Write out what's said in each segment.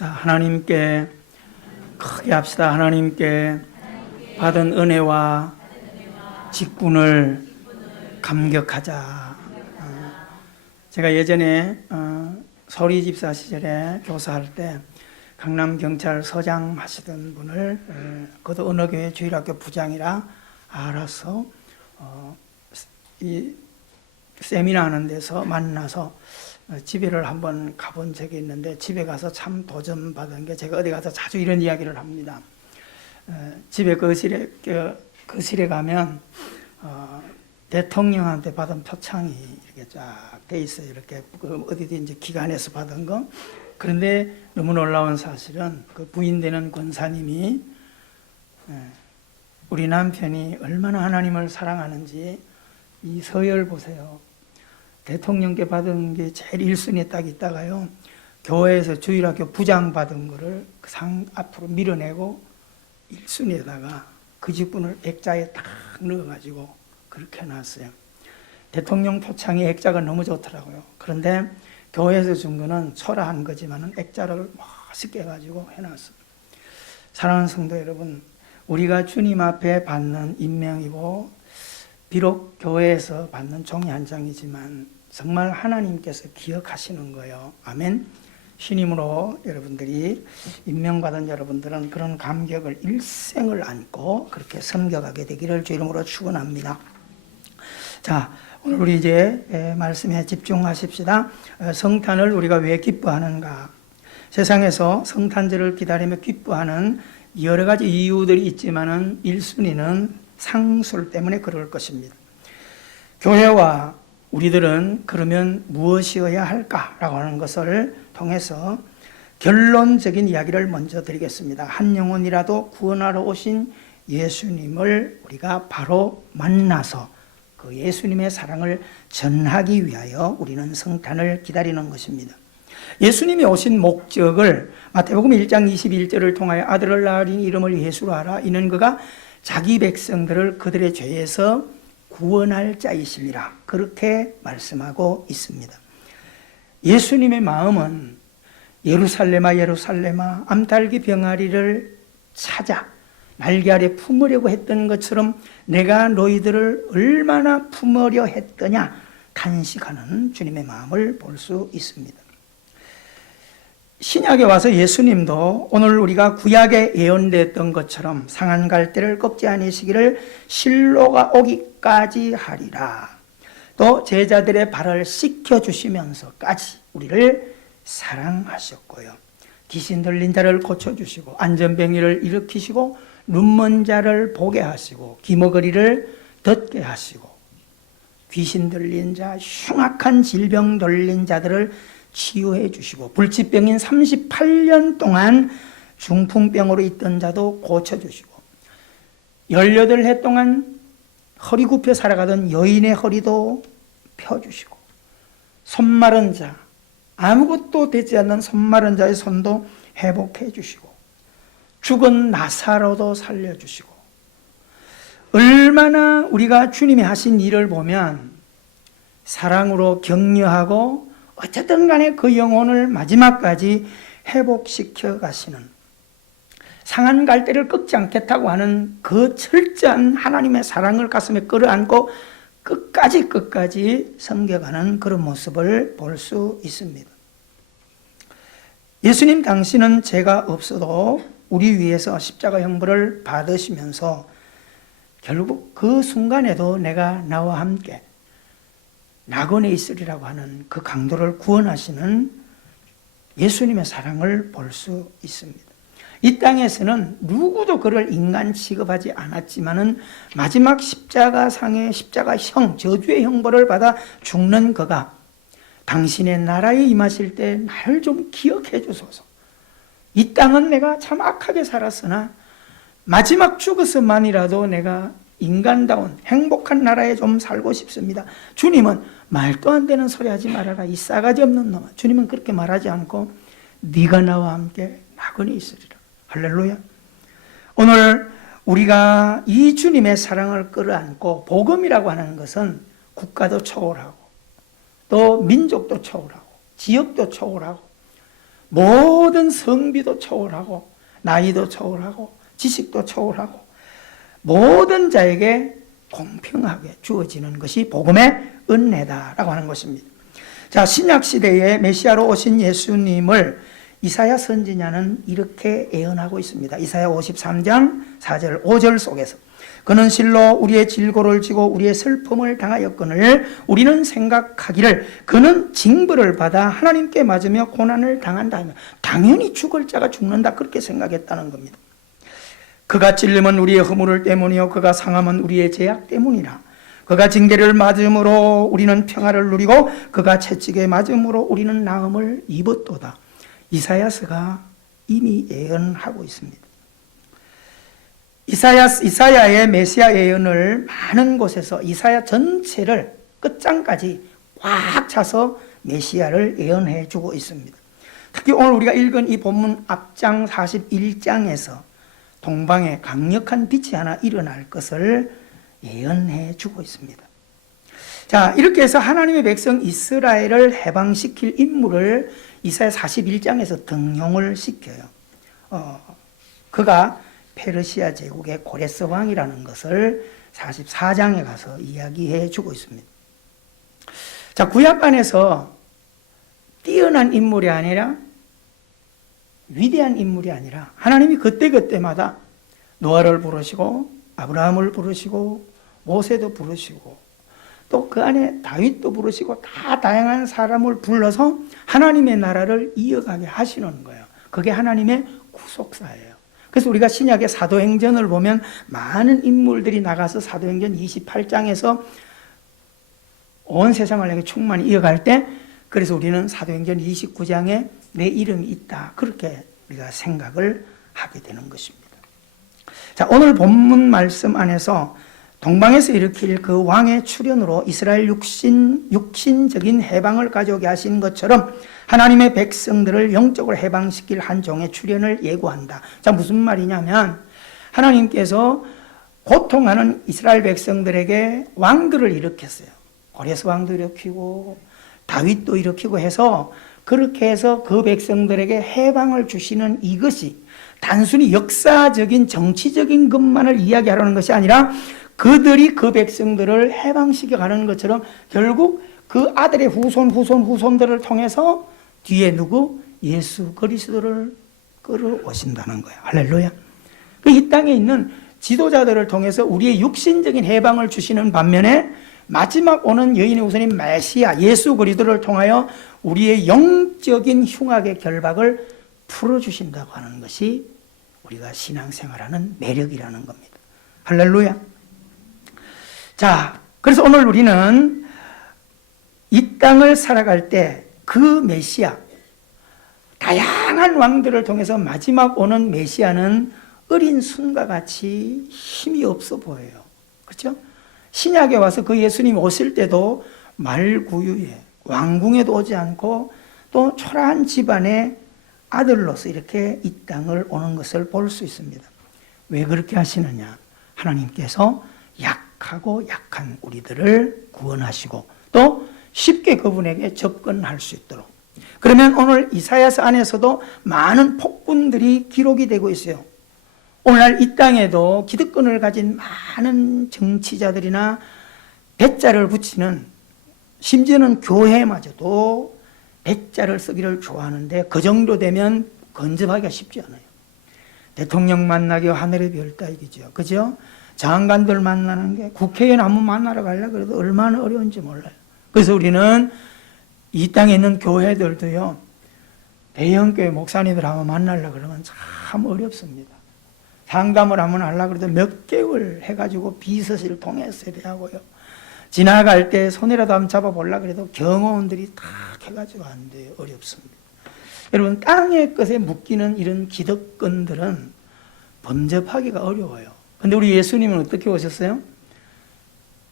합시다. 하나님께 크게 합시다. 하나님께 받은 은혜와 직분을 감격하자. 제가 예전에 서리 집사 시절에 교사할 때 강남경찰서장 하시던 분을 그도 어느 교회 주일학교 부장이라 알아서 이 세미나 하는 데서 만나서 집에를 한번 가본 적이 있는데, 집에 가서 참 도전받은 게, 제가 어디 가서 자주 이런 이야기를 합니다. 집에 거실에 가면 대통령한테 받은 표창이 이렇게 쫙 돼 있어요. 이렇게 어디든지 기관에서 받은 거. 그런데 너무 놀라운 사실은 그 부인되는 권사님이 우리 남편이 얼마나 하나님을 사랑하는지 이 서열 보세요. 대통령께 받은 게 제일 1순위에 딱 있다가요, 교회에서 주일학교 부장 받은 거를 그 상 앞으로 밀어내고 1순위에다가 그 직분을 액자에 딱 넣어가지고 그렇게 놨어요. 대통령 표창이 액자가 너무 좋더라고요. 그런데 교회에서 준 거는 초라한 거지만은 액자를 멋있게 해가지고 해놨어요. 사랑하는 성도 여러분, 우리가 주님 앞에 받는 임명이고, 비록 교회에서 받는 종이 한 장이지만 정말 하나님께서 기억하시는 거예요. 아멘. 신임으로 여러분들이 임명받은 여러분들은 그런 감격을 일생을 안고 그렇게 섬겨가게 되기를 주 이름으로 축원합니다. 자, 오늘 우리 이제 말씀에 집중하십시다. 성탄을 우리가 왜 기뻐하는가? 세상에서 성탄절을 기다리며 기뻐하는 여러 가지 이유들이 있지만은 1순위는 상술 때문에 그럴 것입니다. 교회와 우리들은 그러면 무엇이어야 할까라고 하는 것을 통해서 결론적인 이야기를 먼저 드리겠습니다. 한 영혼이라도 구원하러 오신 예수님을 우리가 바로 만나서 그 예수님의 사랑을 전하기 위하여 우리는 성탄을 기다리는 것입니다. 예수님이 오신 목적을 마태복음 1장 21절을 통하여 아들을 낳으리니 이름을 예수로 하라. 이는 그가 자기 백성들을 그들의 죄에서 구원할 자이심이라, 그렇게 말씀하고 있습니다. 예수님의 마음은 예루살렘아 예루살렘아 암탉이 병아리를 찾아 날개 아래 품으려고 했던 것처럼 내가 너희들을 얼마나 품으려 했더냐 탄식하는 주님의 마음을 볼 수 있습니다. 신약에 와서 예수님도 오늘 우리가 구약에 예언됐던 것처럼 상한 갈대를 꺾지 아니시기를 실로가 오기까지 하리라. 또 제자들의 발을 씻겨주시면서까지 우리를 사랑하셨고요. 귀신 들린 자를 고쳐주시고 안전병이를 일으키시고 눈먼 자를 보게 하시고 기머거리를 듣게 하시고 귀신 들린 자, 흉악한 질병 들린 자들을 치유해 주시고 불치병인 38년 동안 중풍병으로 있던 자도 고쳐주시고 18해 동안 허리 굽혀 살아가던 여인의 허리도 펴주시고 손 마른 자, 아무것도 되지 않는 손 마른 자의 손도 회복해 주시고 죽은 나사로도 살려주시고, 얼마나 우리가 주님이 하신 일을 보면 사랑으로 격려하고 어쨌든 간에 그 영혼을 마지막까지 회복시켜 가시는, 상한 갈대를 꺾지 않겠다고 하는 그 철저한 하나님의 사랑을 가슴에 끌어안고 끝까지 섬겨가는 그런 모습을 볼 수 있습니다. 예수님 당신은 죄가 없어도 우리 위해서 십자가 형벌을 받으시면서 결국 그 순간에도 내가 나와 함께 낙원에 있으리라고 하는 그 강도를 구원하시는 예수님의 사랑을 볼 수 있습니다. 이 땅에서는 누구도 그를 인간 취급하지 않았지만은 마지막 십자가상의 십자가형, 저주의 형벌을 받아 죽는 그가 당신의 나라에 임하실 때 나를 좀 기억해 주소서. 이 땅은 내가 참 악하게 살았으나 마지막 죽어서만이라도 내가 인간다운 행복한 나라에 좀 살고 싶습니다. 주님은 말도 안 되는 소리 하지 말아라, 이 싸가지 없는 놈아. 주님은 그렇게 말하지 않고 네가 나와 함께 낙원에 있으리라. 할렐루야. 오늘 우리가 이 주님의 사랑을 끌어안고, 복음이라고 하는 것은 국가도 초월하고 또 민족도 초월하고 지역도 초월하고 모든 성비도 초월하고 나이도 초월하고 지식도 초월하고 모든 자에게 공평하게 주어지는 것이 복음의 은혜다라고 하는 것입니다. 자, 신약 시대에 메시아로 오신 예수님을 이사야 선지자는 이렇게 예언하고 있습니다. 이사야 53장 4절 5절 속에서 그는 실로 우리의 질고를 지고 우리의 슬픔을 당하였거늘 우리는 생각하기를 그는 징벌을 받아 하나님께 맞으며 고난을 당한다 하며 당연히 죽을 자가 죽는다 그렇게 생각했다는 겁니다. 그가 찔림은 우리의 허물 때문이요 그가 상함은 우리의 죄악 때문이라. 그가 징계를 맞음으로 우리는 평화를 누리고 그가 채찍에 맞음으로 우리는 나음을 입었도다. 이사야서가 이미 예언하고 있습니다. 이사야의 메시아 예언을 많은 곳에서 이사야 전체를 끝장까지 꽉 차서 메시아를 예언해 주고 있습니다. 특히 오늘 우리가 읽은 이 본문 앞장 41장에서 동방에 강력한 빛이 하나 일어날 것을 예언해 주고 있습니다. 자, 이렇게 해서 하나님의 백성 이스라엘을 해방시킬 인물을 이사야 41장에서 등용을 시켜요. 그가 페르시아 제국의 고레스 왕이라는 것을 44장에 가서 이야기해 주고 있습니다. 자, 구약 안에서 뛰어난 인물이 아니라 위대한 인물이 아니라 하나님이 그때그때마다 노아를 부르시고 아브라함을 부르시고 모세도 부르시고 또 그 안에 다윗도 부르시고 다 다양한 사람을 불러서 하나님의 나라를 이어가게 하시는 거예요. 그게 하나님의 구속사예요. 그래서 우리가 신약의 사도행전을 보면 많은 인물들이 나가서 사도행전 28장에서 온 세상을 향해 충만히 이어갈 때 그래서 우리는 사도행전 29장에 내 이름이 있다. 그렇게 우리가 생각을 하게 되는 것입니다. 자, 오늘 본문 말씀 안에서 동방에서 일으킬 그 왕의 출현으로 이스라엘 육신적인 해방을 가져오게 하신 것처럼 하나님의 백성들을 영적으로 해방시킬 한 종의 출현을 예고한다. 자, 무슨 말이냐면 하나님께서 고통하는 이스라엘 백성들에게 왕들을 일으켰어요. 고레스 왕도 일으키고 다윗도 일으키고 해서 그렇게 해서 그 백성들에게 해방을 주시는 이것이 단순히 역사적인 정치적인 것만을 이야기하려는 것이 아니라 그들이 그 백성들을 해방시켜 가는 것처럼 결국 그 아들의 후손들을 통해서 뒤에 누구? 예수 그리스도를 끌어오신다는 거예요. 할렐루야. 이 땅에 있는 지도자들을 통해서 우리의 육신적인 해방을 주시는 반면에 마지막 오는 여인의 후손인 메시아 예수 그리스도를 통하여 우리의 영적인 흉악의 결박을 풀어주신다고 하는 것이 우리가 신앙생활하는 매력이라는 겁니다. 할렐루야. 자, 그래서 오늘 우리는 이 땅을 살아갈 때 그 메시아, 다양한 왕들을 통해서 마지막 오는 메시아는 어린 순과 같이 힘이 없어 보여요. 그렇죠? 신약에 와서 그 예수님이 오실 때도 말구유에 왕궁에도 오지 않고 또 초라한 집안의 아들로서 이렇게 이 땅을 오는 것을 볼 수 있습니다. 왜 그렇게 하시느냐? 하나님께서 약하고 약한 우리들을 구원하시고 또 쉽게 그분에게 접근할 수 있도록. 그러면 오늘 이사야서 안에서도 많은 폭군들이 기록이 되고 있어요. 오늘날 이 땅에도 기득권을 가진 많은 정치자들이나 배자를 붙이는 심지어는 교회마저도 배자를 쓰기를 좋아하는데 그 정도 되면 건접하기가 쉽지 않아요. 대통령 만나기 하늘의 별 따기죠. 그죠? 장관들 만나는 게 국회의원 한번 만나러 가려고 해도 얼마나 어려운지 몰라요. 그래서 우리는 이 땅에 있는 교회들도요, 대형교회 목사님들 한번 만나려고 그러면 참 어렵습니다. 상담을 한번 하려고 해도 몇 개월 해가지고 비서실 통해서 해야 하고요. 지나갈 때 손이라도 한번 잡아보려고 해도 경호원들이 다 해가지고 안 돼요. 어렵습니다. 여러분, 땅의 것에 묶이는 이런 기득권들은 범접하기가 어려워요. 근데 우리 예수님은 어떻게 오셨어요?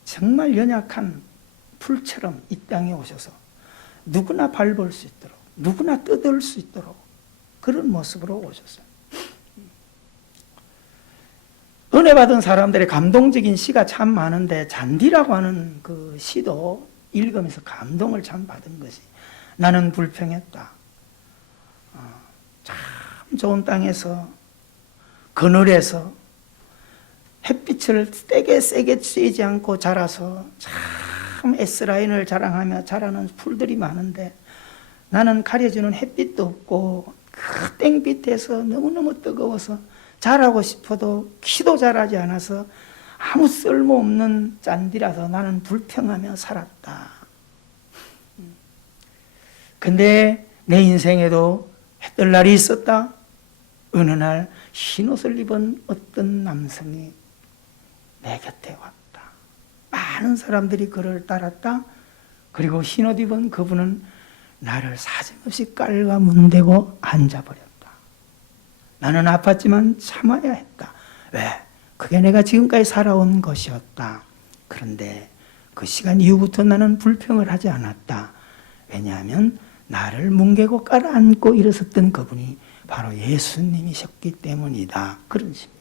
정말 연약한 풀처럼 이 땅에 오셔서 누구나 밟을 수 있도록, 누구나 뜯을 수 있도록 그런 모습으로 오셨어요. 은혜 받은 사람들의 감동적인 시가 참 많은데 잔디라고 하는 그 시도 읽으면서 감동을 참 받은 것이 나는 불평했다. 참 좋은 땅에서 그늘에서 햇빛을 세게 쬐지 않고 자라서 참 S라인을 자랑하며 자라는 풀들이 많은데 나는 가려주는 햇빛도 없고 그 땡빛에서 너무너무 뜨거워서 자라고 싶어도 키도 자라지 않아서 아무 쓸모없는 짠디라서 나는 불평하며 살았다. 근데 내 인생에도 해뜰 날이 있었다. 어느 날 흰옷을 입은 어떤 남성이 내 곁에 왔다. 많은 사람들이 그를 따랐다. 그리고 흰옷 입은 그분은 나를 사정없이 깔과 문대고 앉아버렸다. 나는 아팠지만 참아야 했다. 왜? 그게 내가 지금까지 살아온 것이었다. 그런데 그 시간 이후부터 나는 불평을 하지 않았다. 왜냐하면 나를 뭉개고 깔아안고 일어섰던 그분이 바로 예수님이셨기 때문이다. 그런 식입니다.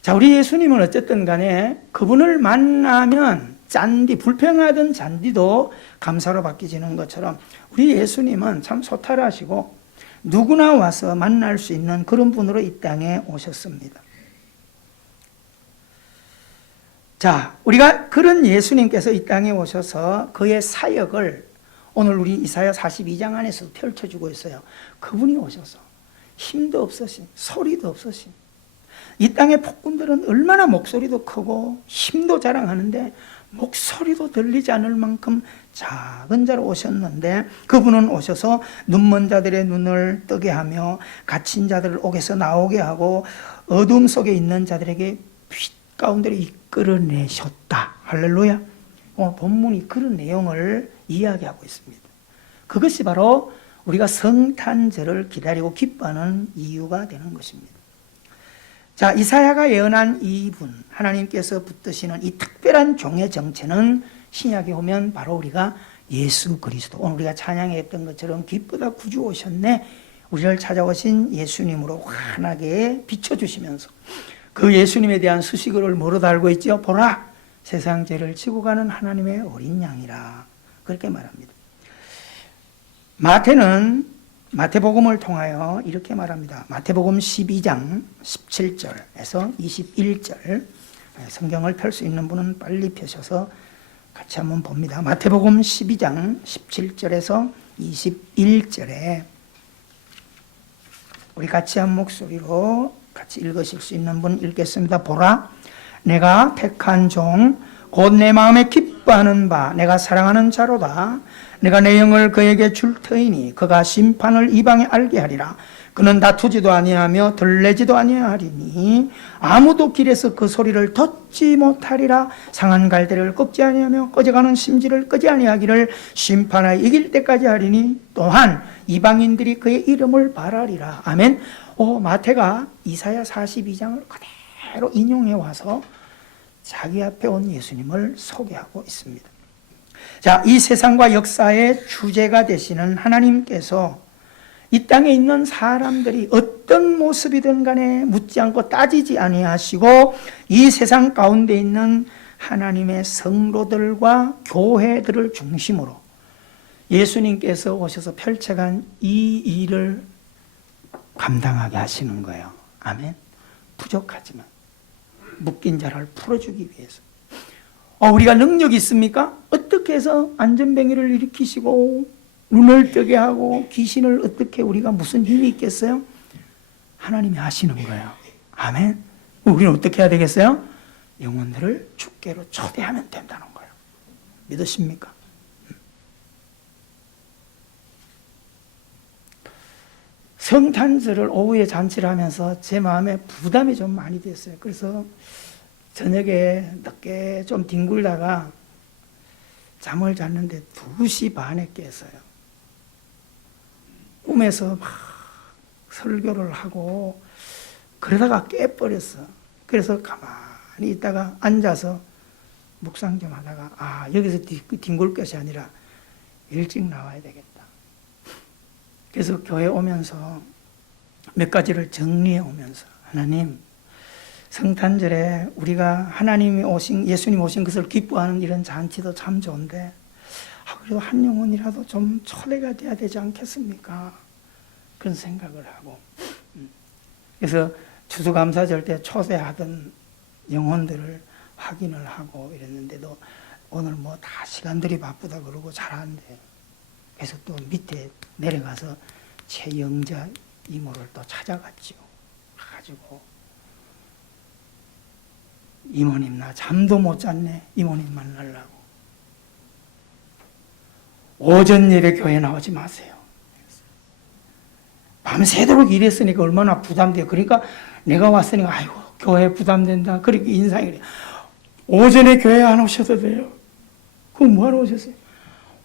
자, 우리 예수님은 어쨌든 간에 그분을 만나면 잔디, 불평하던 잔디도 감사로 바뀌지는 것처럼 우리 예수님은 참 소탈하시고 누구나 와서 만날 수 있는 그런 분으로 이 땅에 오셨습니다. 자, 우리가 그런 예수님께서 이 땅에 오셔서 그의 사역을 오늘 우리 이사야 42장 안에서 펼쳐주고 있어요. 그분이 오셔서 힘도 없으신, 소리도 없으신, 이 땅의 폭군들은 얼마나 목소리도 크고 힘도 자랑하는데 목소리도 들리지 않을 만큼 작은 자로 오셨는데 그분은 오셔서 눈먼 자들의 눈을 뜨게 하며 갇힌 자들을 옥에서 나오게 하고 어둠 속에 있는 자들에게 빛 가운데로 이끌어내셨다. 할렐루야. 본문이 그런 내용을 이야기하고 있습니다. 그것이 바로 우리가 성탄절을 기다리고 기뻐하는 이유가 되는 것입니다. 자, 이사야가 예언한 이분, 하나님께서 붙드시는 이 특별한 종의 정체는 신약에 오면 바로 우리가 예수 그리스도, 오늘 우리가 찬양했던 것처럼 기쁘다 구주 오셨네, 우리를 찾아오신 예수님으로 환하게 비춰주시면서 그 예수님에 대한 수식어를 뭐로 달고 있죠? 보라, 세상 죄를 지고 가는 하나님의 어린 양이라, 그렇게 말합니다. 마태는 마태복음을 통하여 이렇게 말합니다. 마태복음 12장 17절에서 21절, 성경을 펼 수 있는 분은 빨리 펴셔서 같이 한번 봅니다. 마태복음 12장 17절에서 21절에 우리 같이 한 목소리로 같이 읽으실 수 있는 분 읽겠습니다. 보라, 내가 택한 종, 곧 내 마음에 기뻐하는 바, 내가 사랑하는 자로다. 내가 내 영을 그에게 줄 터이니 그가 심판을 이방에 알게 하리라. 그는 다투지도 아니하며 들레지도 아니하리니 아무도 길에서 그 소리를 듣지 못하리라. 상한 갈대를 꺾지 아니하며 꺼져가는 심지를 끄지 아니하기를 심판하여 이길 때까지 하리니 또한 이방인들이 그의 이름을 바라리라. 아멘. 마태가 이사야 42장을 그대로 인용해 와서 자기 앞에 온 예수님을 소개하고 있습니다. 자, 이 세상과 역사의 주제가 되시는 하나님께서 이 땅에 있는 사람들이 어떤 모습이든 간에 묻지 않고 따지지 아니하시고 이 세상 가운데 있는 하나님의 성도들과 교회들을 중심으로 예수님께서 오셔서 펼쳐간 이 일을 감당하게 하시는 거예요. 아멘. 부족하지만 묶인 자를 풀어주기 위해서. 우리가 능력이 있습니까? 어떻게 해서 안전뱅이를 일으키시고 눈을 뜨게 하고 귀신을 어떻게 우리가 무슨 힘이 있겠어요? 하나님이 하시는 거예요. 아멘. 우리는 어떻게 해야 되겠어요? 영혼들을 주께로 초대하면 된다는 거예요. 믿으십니까? 성탄절을 오후에 잔치를 하면서 제 마음에 부담이 좀 많이 됐어요. 그래서 저녁에 늦게 좀 뒹굴다가 잠을 잤는데 2시 반에 깼어요. 꿈에서 막 설교를 하고 그러다가 깨버렸어. 그래서 가만히 있다가 앉아서 묵상 좀 하다가 여기서 뒹굴 것이 아니라 일찍 나와야 되겠다. 그래서 교회 오면서 몇 가지를 정리해 오면서 하나님, 성탄절에 우리가 하나님이 오신, 예수님 오신 것을 기뻐하는 이런 잔치도 참 좋은데 그래도 한 영혼이라도 좀 초대가 돼야 되지 않겠습니까? 그런 생각을 하고, 그래서 추수감사절 때 초대하던 영혼들을 확인을 하고 이랬는데도 오늘 뭐 다 시간들이 바쁘다 그러고 잘하는데, 그래서 또 밑에 내려가서 최영자 이모를 또 찾아갔죠. 가지고 이모님 나 잠도 못 잤네. 이모님 만나려고. 오전 예배 교회 나오지 마세요. 밤새도록 일했으니까 얼마나 부담돼요. 그러니까 내가 왔으니까 아이고 교회 부담된다. 그렇게 인상이 그래. 오전에 교회 안 오셔도 돼요. 그럼 뭐하러 오셨어요?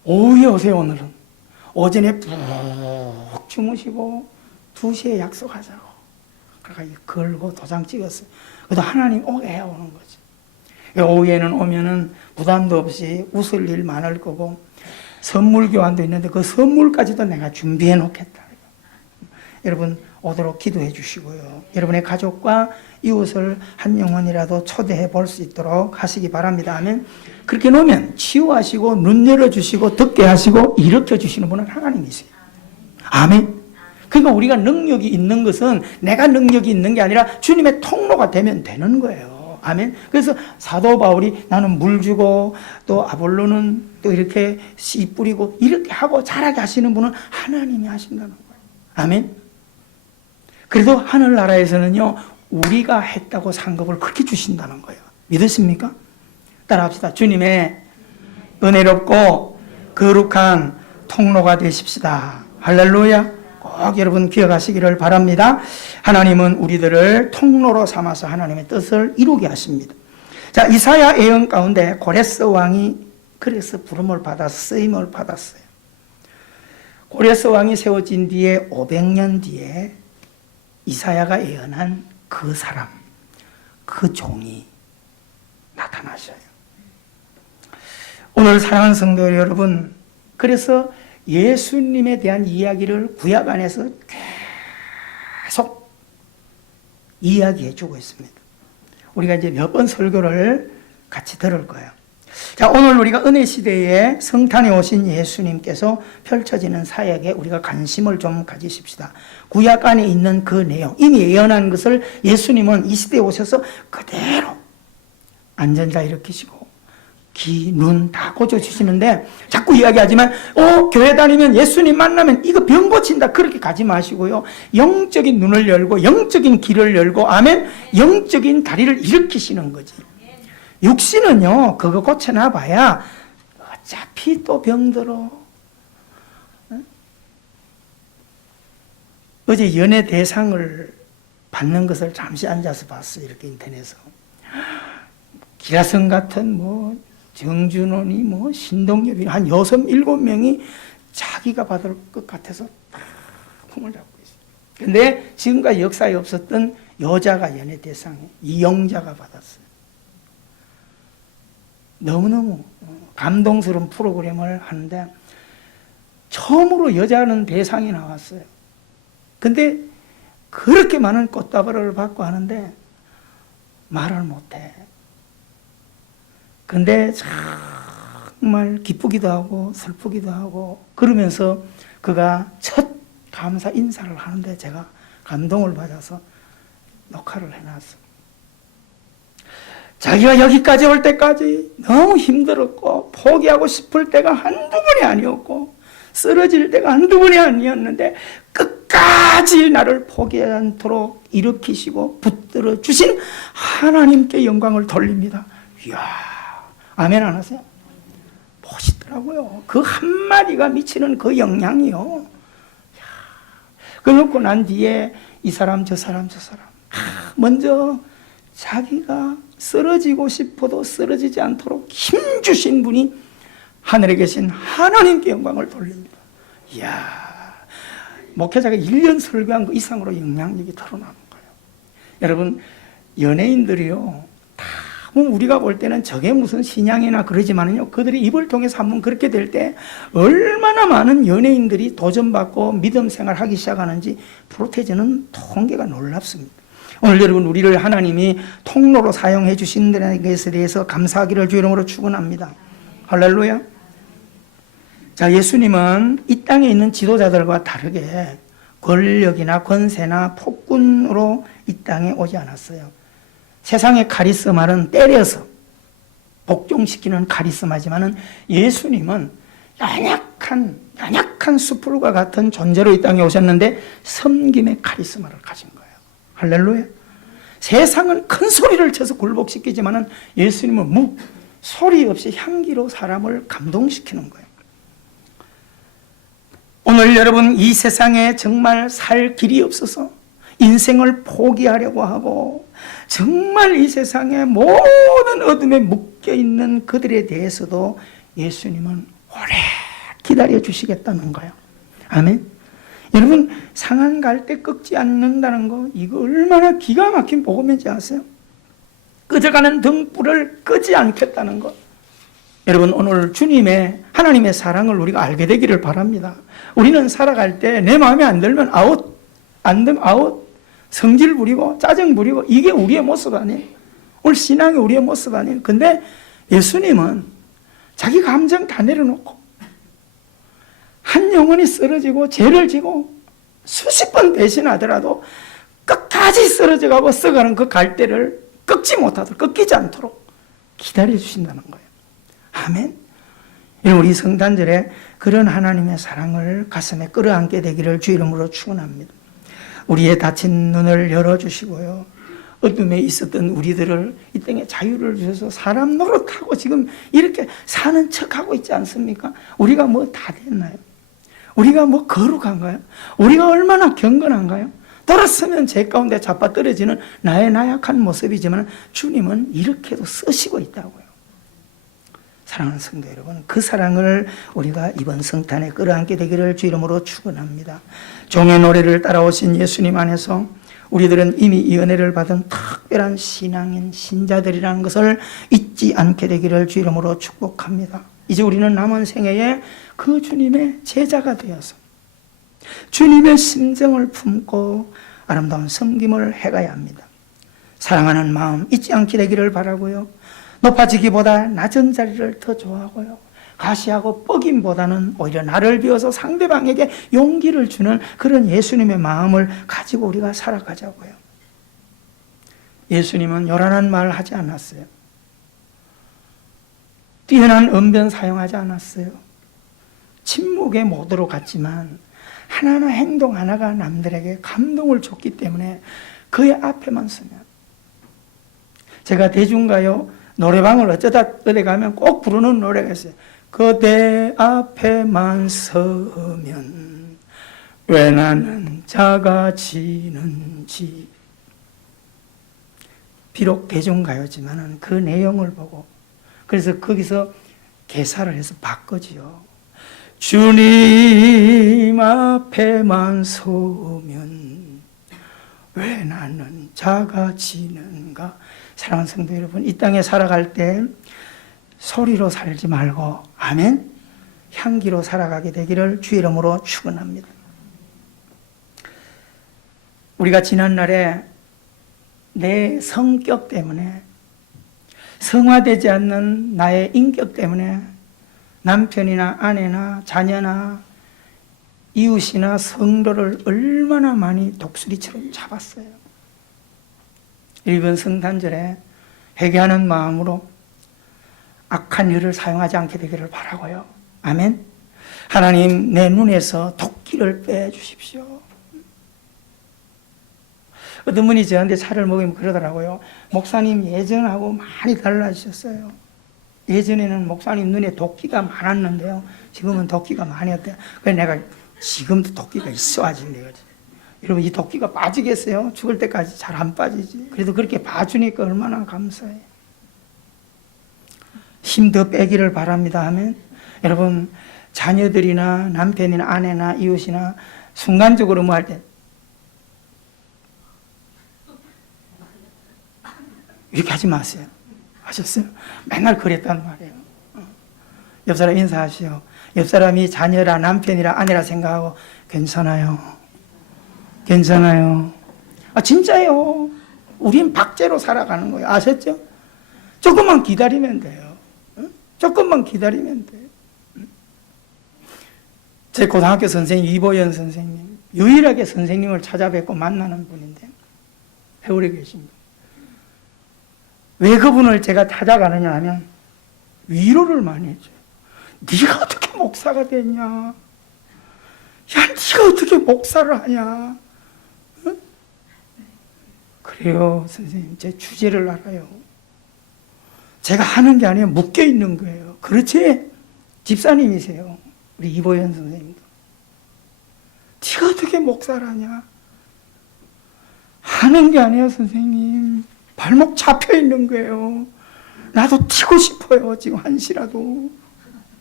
오후에 오세요. 오늘은 오전에 푹 주무시고 2시에 약속하자고. 그러니까 걸고 도장 찍었어요. 그래도 하나님 오게 해오는 거죠. 오후에는 오면은 부담도 없이 웃을 일 많을 거고 선물 교환도 있는데 그 선물까지도 내가 준비해 놓겠다. 여러분 오도록 기도해 주시고요. 여러분의 가족과 이웃을 한 영혼이라도 초대해 볼 수 있도록 하시기 바랍니다. 아멘. 그렇게 놓으면 치유하시고 눈 열어주시고 듣게 하시고 일으켜 주시는 분은 하나님이세요. 아멘. 그러니까 우리가 능력이 있는 것은 내가 능력이 있는 게 아니라 주님의 통로가 되면 되는 거예요. 아멘. 그래서 사도 바울이 나는 물 주고 또 아볼로는 또 이렇게 씨 뿌리고 이렇게 하고 자라게 하시는 분은 하나님이 하신다는 거예요. 아멘. 그래도 하늘나라에서는요 우리가 했다고 상급을 그렇게 주신다는 거예요. 믿으십니까? 따라합시다. 주님의 은혜롭고 거룩한 통로가 되십시다. 할렐루야. 꼭 여러분 기억하시기를 바랍니다. 하나님은 우리들을 통로로 삼아서 하나님의 뜻을 이루게 하십니다. 자, 이사야 예언 가운데 고레스 왕이 그래서 부름을 받아서 쓰임을 받았어요. 고레스 왕이 세워진 뒤에 500년 뒤에 이사야가 예언한 그 사람, 그 종이 나타나셔요. 오늘 사랑하는 성도 여러분, 그래서 예수님에 대한 이야기를 구약 안에서 계속 이야기해 주고 있습니다. 우리가 이제 몇 번 설교를 같이 들을 거예요. 자, 오늘 우리가 은혜 시대에 성탄에 오신 예수님께서 펼쳐지는 사역에 우리가 관심을 좀 가지십시다. 구약 안에 있는 그 내용, 이미 예언한 것을 예수님은 이 시대에 오셔서 그대로 안전자 일으키시고 귀, 눈 다 고쳐주시는데 자꾸 이야기하지만 교회 다니면 예수님 만나면 이거 병 고친다 그렇게 가지 마시고요. 영적인 눈을 열고 영적인 길을 열고 아멘, 영적인 다리를 일으키시는 거지. 육신은요 그거 고쳐놔봐야 어차피 또 병들어. 어제 연예 대상을 받는 것을 잠시 앉아서 봤어요. 이렇게 인터넷에서 기라성 같은 뭐 정준원이 뭐 신동엽이 한 6, 7명이 자기가 받을 것 같아서 다 품을 잡고 있어요. 근데 지금까지 역사에 없었던 여자가 연예 대상에 이영자가 받았어요. 너무너무 감동스러운 프로그램을 하는데 처음으로 여자는 대상이 나왔어요. 근데 그렇게 많은 꽃다발을 받고 하는데 말을 못해. 근데 정말 기쁘기도 하고 슬프기도 하고 그러면서 그가 첫 감사 인사를 하는데 제가 감동을 받아서 녹화를 해놨어. 자기가 여기까지 올 때까지 너무 힘들었고 포기하고 싶을 때가 한두 번이 아니었고 쓰러질 때가 한두 번이 아니었는데 끝까지 나를 포기하지 않도록 일으키시고 붙들어 주신 하나님께 영광을 돌립니다. 이야, 아멘 안 하세요? 멋있더라고요. 그 한마디가 미치는 그 영향이요. 그러고 난 뒤에 이 사람 저 사람 먼저 자기가 쓰러지고 싶어도 쓰러지지 않도록 힘 주신 분이 하늘에 계신 하나님께 영광을 돌립니다. 이야, 목회자가 1년 설교한 거 이상으로 영향력이 드러나는 거예요. 여러분, 연예인들이요, 다 우리가 볼 때는 저게 무슨 신앙이나 그러지만은요, 그들이 입을 통해서 한번 그렇게 될 때 얼마나 많은 연예인들이 도전받고 믿음 생활하기 시작하는지 프로테이저는 통계가 놀랍습니다. 오늘 여러분, 우리를 하나님이 통로로 사용해 주신 것에 대해서 감사하기를 주 이름으로 축원합니다. 할렐루야. 자, 예수님은 이 땅에 있는 지도자들과 다르게 권력이나 권세나 폭군으로 이 땅에 오지 않았어요. 세상의 카리스마는 때려서 복종시키는 카리스마지만은 예수님은 연약한 숯불과 같은 존재로 이 땅에 오셨는데 섬김의 카리스마를 가진 거예요. 할렐루야. 세상은 큰 소리를 쳐서 굴복시키지만은 예수님은 소리 없이 향기로 사람을 감동시키는 거예요. 오늘 여러분 이 세상에 정말 살 길이 없어서 인생을 포기하려고 하고 정말 이 세상의 모든 어둠에 묶여있는 그들에 대해서도 예수님은 오래 기다려 주시겠다는 거예요. 아멘. 여러분 상한 갈 때 꺾지 않는다는 거 이거 얼마나 기가 막힌 복음인지 아세요? 꺼져가는 등불을 끄지 않겠다는 것. 여러분 오늘 주님의 하나님의 사랑을 우리가 알게 되기를 바랍니다. 우리는 살아갈 때 내 마음에 안 들면 아웃, 안 되면 아웃, 성질 부리고 짜증 부리고 이게 우리의 모습 아니에요. 오늘 신앙이 우리의 모습 아니에요. 근데 예수님은 자기 감정 다 내려놓고 한 영혼이 쓰러지고 죄를 지고 수십 번 배신하더라도 끝까지 쓰러져가고 써가는 그 갈대를 꺾지 못하도록 꺾이지 않도록 기다려 주신다는 거예요. 아멘. 우리 성탄절에 그런 하나님의 사랑을 가슴에 끌어안게 되기를 주 이름으로 축원합니다. 우리의 닫힌 눈을 열어주시고요. 어둠에 있었던 우리들을 이 땅에 자유를 주셔서 사람 노릇하고 지금 이렇게 사는 척하고 있지 않습니까? 우리가 뭐 다 됐나요? 우리가 뭐 거룩한가요? 우리가 얼마나 경건한가요? 돌아서면 제 가운데 자빠 떨어지는 나의 나약한 모습이지만 주님은 이렇게도 쓰시고 있다고요. 사랑하는 성도 여러분, 그 사랑을 우리가 이번 성탄에 끌어안게 되기를 주 이름으로 축원합니다. 종의 노래를 따라오신 예수님 안에서 우리들은 이미 이 은혜를 받은 특별한 신앙인 신자들이라는 것을 잊지 않게 되기를 주 이름으로 축복합니다. 이제 우리는 남은 생애에 그 주님의 제자가 되어서 주님의 심정을 품고 아름다운 섬김을 해가야 합니다. 사랑하는 마음 잊지 않게 되기를 바라고요. 높아지기보다 낮은 자리를 더 좋아하고요. 가시하고 뻐김보다는 오히려 나를 비워서 상대방에게 용기를 주는 그런 예수님의 마음을 가지고 우리가 살아가자고요. 예수님은 요란한 말 하지 않았어요. 뛰어난 언변 사용하지 않았어요. 침묵의 모드로 갔지만 하나하나 행동 하나가 남들에게 감동을 줬기 때문에 그의 앞에만 서면, 제가 대중가요 노래방을 어쩌다 어디 가면 꼭 부르는 노래가 있어요. 그대 앞에만 서면 왜 나는 작아지는지. 비록 대중가요지만 그 내용을 보고 그래서 거기서 개사를 해서 바꿔지요. 주님 앞에만 서면 왜 나는 작아지는가. 사랑하는 성도 여러분, 이 땅에 살아갈 때 소리로 살지 말고 아멘, 향기로 살아가게 되기를 주 이름으로 축원합니다. 우리가 지난날에 내 성격 때문에, 성화되지 않는 나의 인격 때문에 남편이나 아내나 자녀나 이웃이나 성도를 얼마나 많이 독수리처럼 잡았어요. 이번 성탄절에 회개하는 마음으로 악한 일을 사용하지 않게 되기를 바라고요. 아멘. 하나님, 내 눈에서 도끼를 빼주십시오. 어떤 분이 저한테 차를 먹으면 그러더라고요. 목사님 예전하고 많이 달라지셨어요. 예전에는 목사님 눈에 도끼가 많았는데요, 지금은 도끼가 많이 없대요. 그래서 내가 지금도 도끼가 있어야지 내가. 여러분, 이 도끼가 빠지겠어요? 죽을 때까지 잘 안 빠지지. 그래도 그렇게 봐주니까 얼마나 감사해요. 힘 더 빼기를 바랍니다 하면, 여러분, 자녀들이나 남편이나 아내나 이웃이나 순간적으로 뭐 할 때 이렇게 하지 마세요. 하셨어요? 맨날 그랬단 말이에요. 옆 사람 인사하시오. 옆 사람이 자녀라 남편이라 아내라 생각하고 괜찮아요. 괜찮아요. 아, 진짜요. 우린 박제로 살아가는 거예요. 아셨죠? 조금만 기다리면 돼요. 조금만 기다리면 돼요. 제 고등학교 선생님 이보연 선생님, 유일하게 선생님을 찾아뵙고 만나는 분인데 세월에 계신 분. 왜 그분을 제가 찾아가느냐 하면 위로를 많이 해줘요. 네가 어떻게 목사가 됐냐? 야, 네가 어떻게 목사를 하냐? 응? 그래요, 선생님. 제 주제를 알아요. 제가 하는 게 아니라 묶여 있는 거예요. 그렇지? 집사님이세요. 우리 이보현 선생님도. 네가 어떻게 목사를 하냐? 하는 게 아니에요, 선생님. 발목 잡혀 있는 거예요. 나도 튀고 싶어요, 지금 한시라도.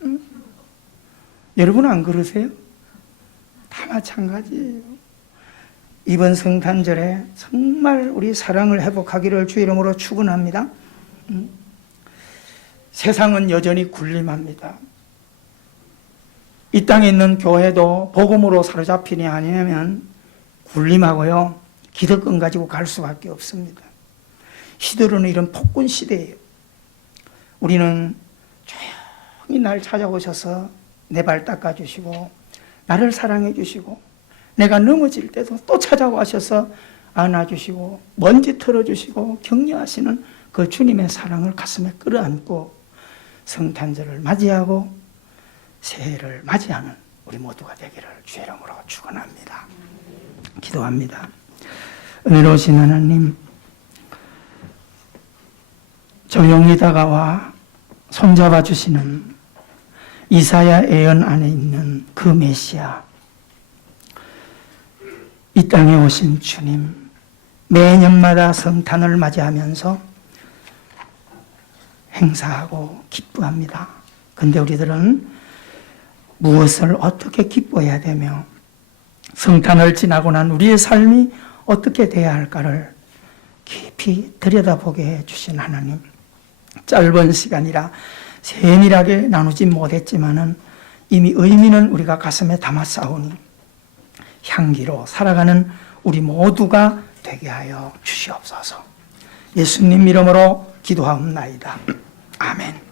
응? 여러분 안 그러세요? 다 마찬가지예요. 이번 성탄절에 정말 우리 사랑을 회복하기를 주 이름으로 축원합니다. 응? 세상은 여전히 군림합니다. 이 땅에 있는 교회도 복음으로 사로잡히니 아니면 군림하고요, 기득권 가지고 갈 수밖에 없습니다. 시대로는 이런 폭군 시대예요. 우리는 조용히 날 찾아오셔서 내 발 닦아주시고 나를 사랑해 주시고 내가 넘어질 때도 또 찾아와셔서 안아주시고 먼지 털어주시고 격려하시는 그 주님의 사랑을 가슴에 끌어안고 성탄절을 맞이하고 새해를 맞이하는 우리 모두가 되기를 주의 이름으로 축원합니다. 기도합니다. 은혜로우신 하나님, 조용히 다가와 손잡아 주시는 이사야 예언 안에 있는 그 메시아, 이 땅에 오신 주님, 매년마다 성탄을 맞이하면서 행사하고 기뻐합니다. 근데 우리들은 무엇을 어떻게 기뻐해야 되며 성탄을 지나고 난 우리의 삶이 어떻게 돼야 할까를 깊이 들여다보게 해주신 하나님, 짧은 시간이라 세밀하게 나누지 못했지만은 이미 의미는 우리가 가슴에 담아 싸우니 향기로 살아가는 우리 모두가 되게 하여 주시옵소서. 예수님 이름으로 기도하옵나이다. 아멘.